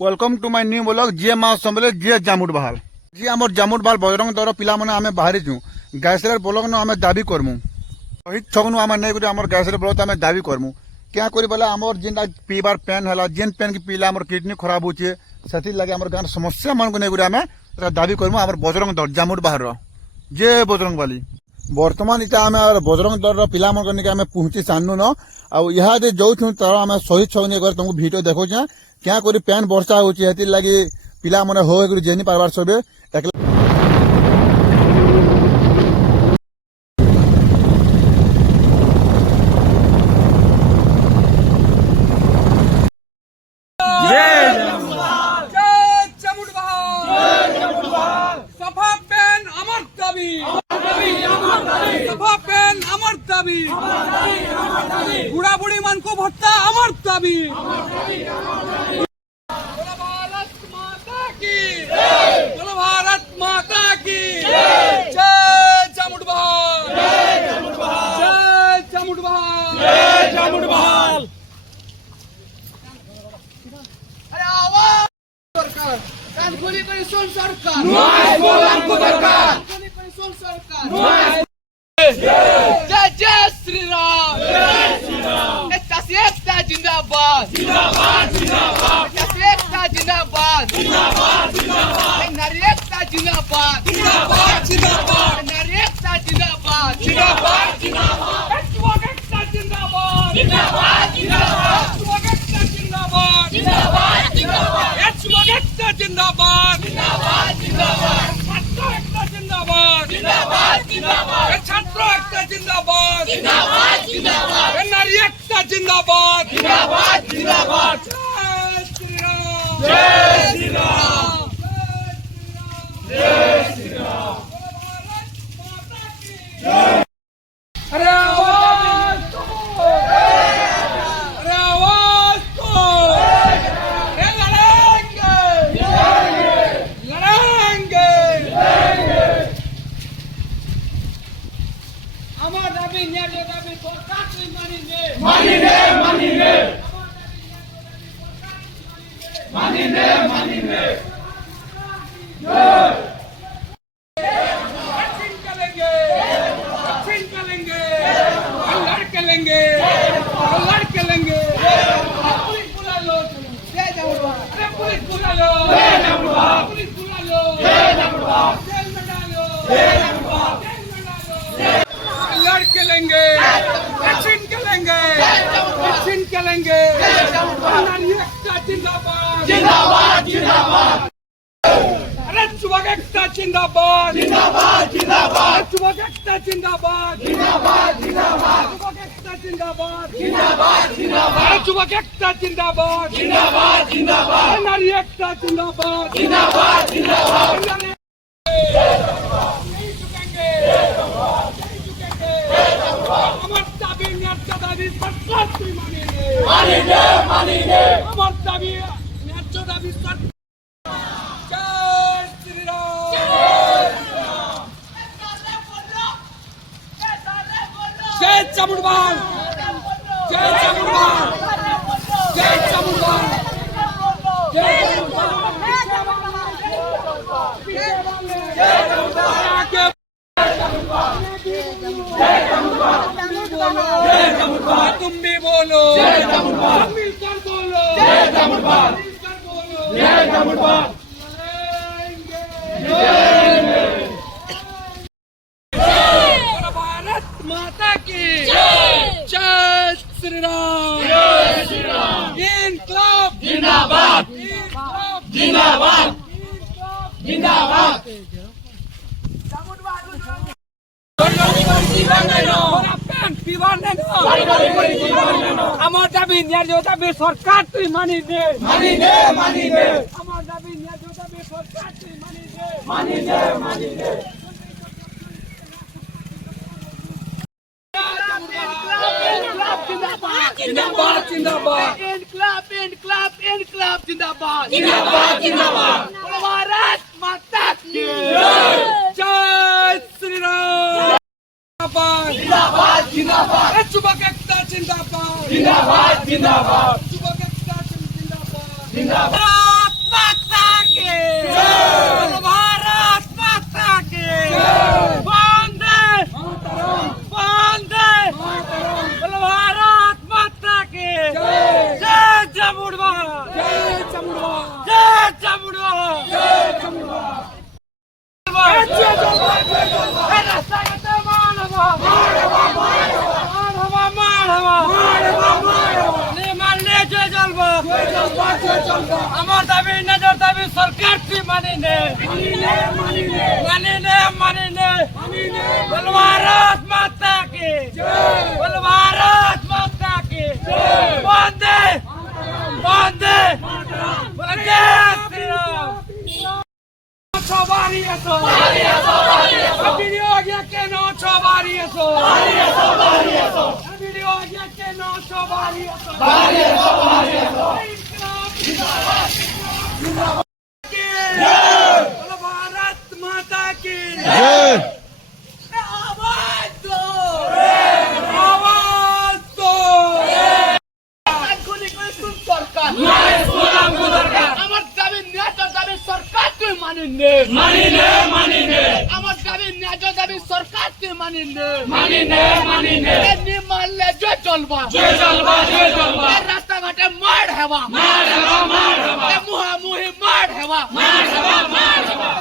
Welcome to my new blog जे माँ सम्बले जे जामुट बहाल जी आम जामुट बहाल बजरंग दर पिला माने आमे बाहरी छु गैसर ब्लॉक न आमे दाबी करमु शहीद छगनु आमे नै गुटे हमर गैसर ब्लॉक आमे दाबी करमु क्या करी बोला हमर जिन पीबार पेन हला जिन पेन की पीला हमर किडनी खराब होचे सती लगे हमर गान समस्या मन को नै गुटे आमे दाबी करमु हमर बजरंग दर जामुट बहार जे बजरंग वाली बर्तमान इटा आमे बजरंग दर पिला मन करने के आमे पहुंची सान्नु न आ इहा दे जो छु तर आमे शहीद छगनी कर तुमको वीडियो देखो छ क्या करी पेन वर्षा होची हेति लागि पिला मन हो गुटे जेनी पारबार सबे बुढ़ा बुढ़ी मन को भत्ता अमर दाबी बोलो भारत माता की जय जामुट बहाल जय जामुट बहाल जय जामुट बहाल। अरे आवाज सरकार कान खोली करी सुन सरकार नोय बोलन को सरकार खोली करी सुन सरकार नोय जय जय श्री राम जय श्री राम एकता जिंदाबाद जिंदाबाद जिंदाबाद एकता जिंदाबाद जिंदाबाद जिंदाबाद नारी एकता जिंदाबाद जिंदाबाद जिंदाबाद नारी एकता जिंदाबाद जिंदाबाद जिंदाबाद एकता जिंदाबाद जिंदाबाद जिंदाबाद एकता जिंदाबाद जिंदाबाद जिंदाबाद एकता जिंदाबाद जिंदाबाद जिंदाबाद जिंदाबाद जिंदाबाद जिंदाबाद छात्र एकता जिंदाबाद जिंदाबाद जिंदाबाद नारी एकता जिंदाबाद जिंदाबाद जिंदाबाद जय श्री राम जय श्री राम अरे आवाज दो अरे आवाज दो लड़ेंगे আমার দাবি ন্যায্য দাবি সরকার তুই মানিনে মানিনে लड़के लेंगे पुलिस बुला लो अरे पुलिस बुला लो पुलिस बुला लो जेल में डालो लड़के लेंगे एक्शन करेंगे जिंदाबाद जिंदाबाद जिंदाबाद अरे चुबक एकता जिंदाबाद जिंदाबाद जिंदाबाद चुबक एकता जिंदाबाद जिंदाबाद जिंदाबाद चुबक एकता जिंदाबाद जिंदाबाद जिंदाबाद चुबक एकता जिंदाबाद जिंदाबाद जिंदाबाद नारी एकता जिंदाबाद जिंदाबाद जिंदाबाद আমার দাবি ন্যায্য দাবি সরকার তুই মানিনে আমার দাবি ন্যায্য দাবি সরকার জয় শ্রী রাম জয় চামুর বহাল জয় চামুর বহাল জয় চামুর বহাল জয় চামুর বহাল तुम भी बोलो जय जामुट बहाल मिलकर बोलो जय जामुट बहाल मिलकर बोलो जय जामुट बहाल भारत माता की जय श्री राम इनकलाब जिंदाबाद जिंदाबाद जिंदाबाद আমার দাবি ন্যায্য দাবি সরকার তুই মানিনে আমার দাবি ন্যায্য দাবি সরকার তুই মানিনে जिंदाबाद जिंदाबाद इनकलाब जिंदाबाद भारत माता की जय श्री राम जिंदाबाद जिंदाबाद चुबक एकता जिंदाबाद जिंदाबाद जिंदाबाद चुबक एकता जिंदाबाद जिंदाबाद চামড় রাস্তাঘাটে মার হবা মানলে যে জ্বলবো আমার দাবি নজর দাবি সরকার কি মানি নে बोल भारत माता की बोल भारत माता की वंदे वंदे वंदे श्री राम सवारी असो वीडियो आगे के नो सवारी असो वीडियो आगे के नो सवारी असो बोल भारत माता की जय आवाज दो आवाज दो সরকার আমার দাবি ন্যায্য দাবি সরকার তুই মানিনে আমার দাবি ন্যায্য দাবি সরকার তুই মানিনে মানলে যে চলবা রাস্তাঘাটে মার হেবা মুহামুহি মার হেবা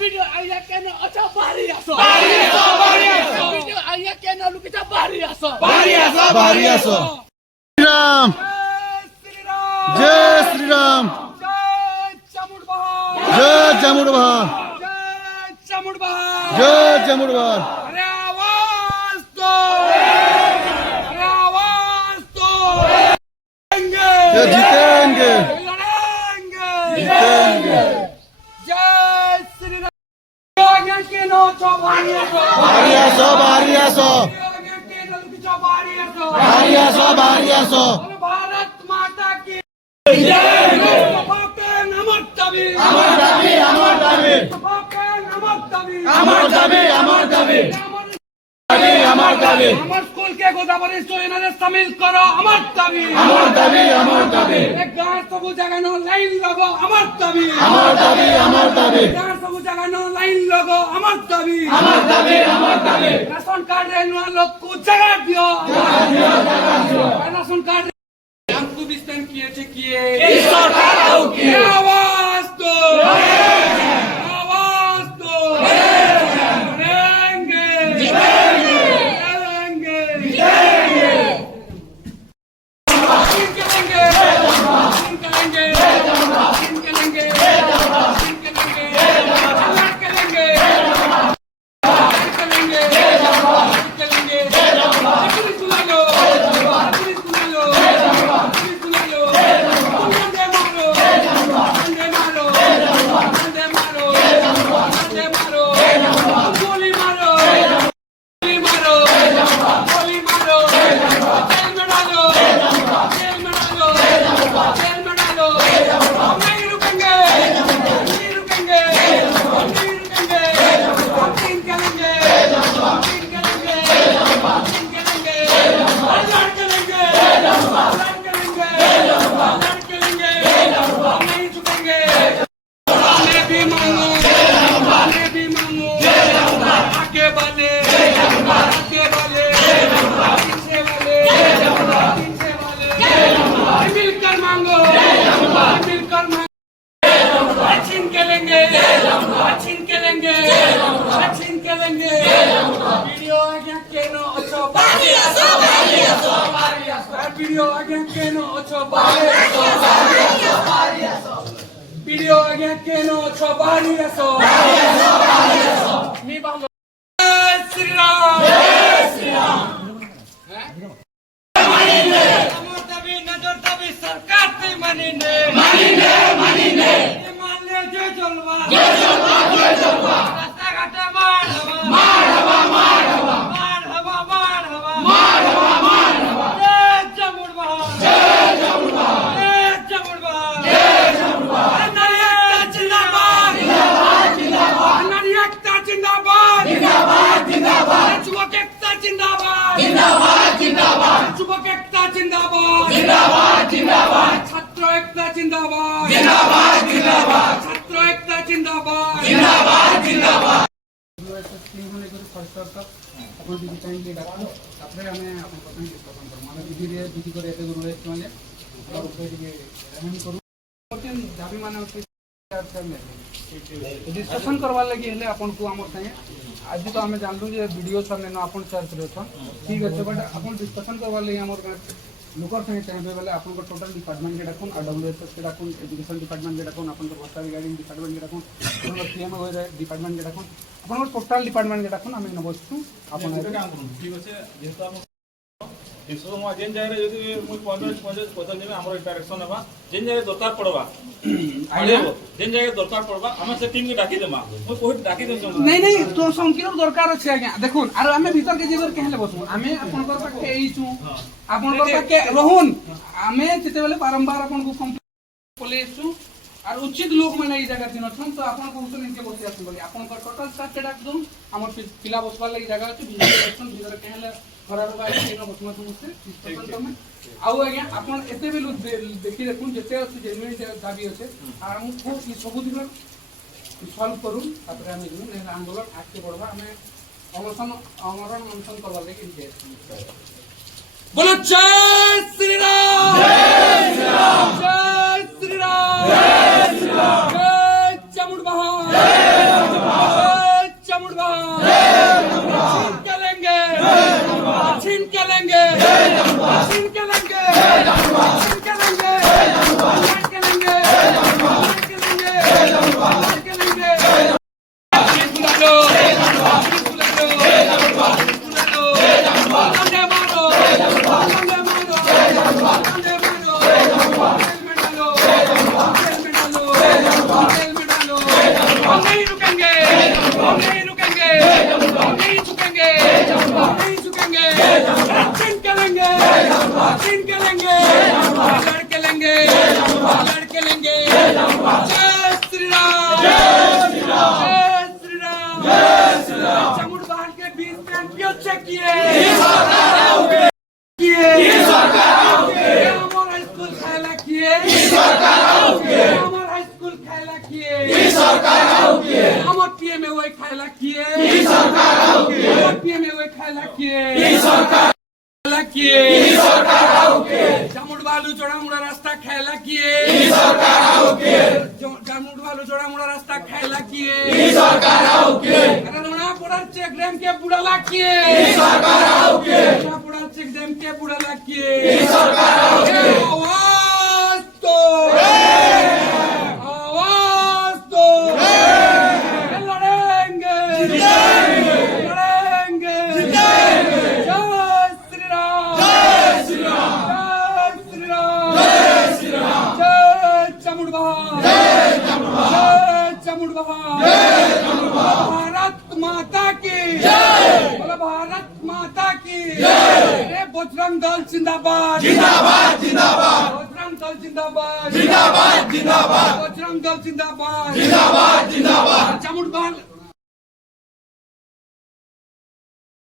ভিডিও আইয়া কেন আচ্ছা বাড়ি আসো ভিডিও আইয়া কেন লুকিটা বাড়ি আসো बाहरी आसो श्री राम श्री राम जय श्री राम जय चामुंड बहार जय चामुंड बहार जय चामुंड बहार जय चामुंड बहार अरे आवाज दो अरे आवाज दो लड़ेंगे जय जीतेंगे लड़ेंगे जीतेंगे जय श्री राम आगे के नो चौबारी असो बाहरी आसो आगे के नो चौबारी असो बाहरी आसो भारत माता की আমার স্কুলকে গোদাবরী সৈন্যদের সামিল করো আমার দাবি এক গাঁ সবু জাগানো লাইন লগো আমার দাবি গাঁ সবু জাগানো লাইন লগো আমার দাবি রেশন কার্ড রে নুয়া লোককু জাগা দিও রেশন কার্ড हमको विस्तार किए थे किए इस सरकार आओ किए आवाज दो लड़ेंगे मिलकर मांगो छीन के लेंगे वीडियो आ गया केनो अच्छो बारी आसो वीडियो आ गया केनो अच्छो बारी आसो वीडियो आ गया केनो अच्छो बारी आसो मी बांगो श्री राम আমার দাবি নজর দাবি সরকার তুই মানিনে মানলে যে চলবা রাস্তাঘাটে মার হবা জয় চামুন্ড বহার নারী একতা জিন্দাবাদ যুবক একতা জিন্দাবাদ যুবক একতা জিন্দাবাদ ছাত্র একতা জিন্দাবাদ ছাত্র একতা জিন্দাবাদ ଆପଣ ଯଦି ଚାହିଁକି ଡାକ ତାପରେ ଆମେ ଆପଣଙ୍କ ପାଇଁ ଡିସ୍କସନ୍ କରୁ ଆମେ ବିଧି କରି ଏତେ ଦୂର ରହିଛୁ ମାନେ ଟିକେ କରୁ ଦାବିମାନେ ଅଛି डिस्कशन करवार लगी हेले आपन को हमर संगे आज तो हमें जानलु जे वीडियो सब ने आपन चर्च रे छ ठीक है बट आपन डिस्कशन करवार लगी हमर लोकर संगे चाहबे वाले आपन को टोटल डिपार्टमेंट के डाकुन आरडब्ल्यूएस के डाकुन एजुकेशन डिपार्टमेंट के डाकुन आपन को भाषा रिगार्डिंग डिपार्टमेंट के डाकुन आपन को सीएम होय रे डिपार्टमेंट के डाकुन आपन को टोटल डिपार्टमेंट के डाकुन हमें नबस्तु आपन ठीक আছে যেহেতু আমি ডিসকাশন হওয়া যেন জায়গায় যদি মই 15 দিন আমার ইন্টারেকশন হবা যেন জায়গায় দরকার পড়বা আইলে যেন জায়গায় দরকার পড়বা আমি সে টিম কে ডাকি দেমা মই কোহিট ডাকি দেম नहीं तो संकीर्ण दरकार अछि आज्ञा देखुन आरो हमें भीतर के जेबर केहले बसु हमें आपन कर पाके एइछु आपन कर पाके रहून हमें जते बेले बारंबार आपन को कंप्लेंट पोलेसु और उचित लोग माने ई जगह दिन छन तो आपन को उसन इनके बसी आसु बोली आपन कर टोटल स्टाफ के डाक दूं हमर पिला बसवार लगी जगह अछि भीतर केहले घरर बाहर केनो बसमा समस्ते डिस्कशन करमे आउ आज्ञा आपन एते बेलु देखि देखुन जते अछि जेनुइन दाबी अछि आ हम खूब ई सब दिन सॉल्व करूं तापर हम दिन आंदोलन आगे बढ़वा हमें अमरण अनशन करवा लगी दे बोलो जय श्री राम जय श्री राम जय श्री राम जय श्री राम जय चामुंड महान जय चामुंड महान छीन के लेंगे छीन के लेंगे छीन के लेंगे छीन के लेंगे छीन के लेंगे छीन के लेंगे बुला लो वंदे मारो वंदे मारो वंदे मारो जेल में डालो हम नहीं रुकेंगे हम नहीं रुकेंगे हम नहीं झुकेंगे हम नहीं झुकेंगे छीन के लेंगे छीन के लेंगे लड़के लेंगे लड़के लेंगे जय श्री राम जय श्री राम जय श्री राम जय श्री राम चामुंड बाहर के 20 एमपीओ चेक किए আমার হাই স্কুল খেলা কিয়ে আমার হাই স্কুল খেলা কিয়ে আমার পিএমএ ওই খেলা কিয়ে আমার পিএমএ ওই খেলা কিয়ে জামুড বালু জোড়ামুড়া রাস্তা খেলা কিয়ে জামুড বালু জোড়ামুড়া রাস্তা খেলা কিয়ে রোনা পড়ার চেক ড্যাম কে বুড়ালা কিয়ে রোনা পড়ার চেক ড্যাম কে বুড়ালা কিয়ে आवाज दो आवाज दो लड़ेंगे लड़ेंगे जय श्री राम जय श्री राम जय श्री राम जय श्री राम जय चामुंड महान जय चामुंड महान भारत माता की जय बोलो भारत माता की जय बजरंग दल जिंदाबाद जिंदाबाद जिंदाबाद बजरंग दल जिंदाबाद जिंदाबाद जिंदाबाद बजरंग दल जिंदाबाद जिंदाबाद जिंदाबाद चामुंड महान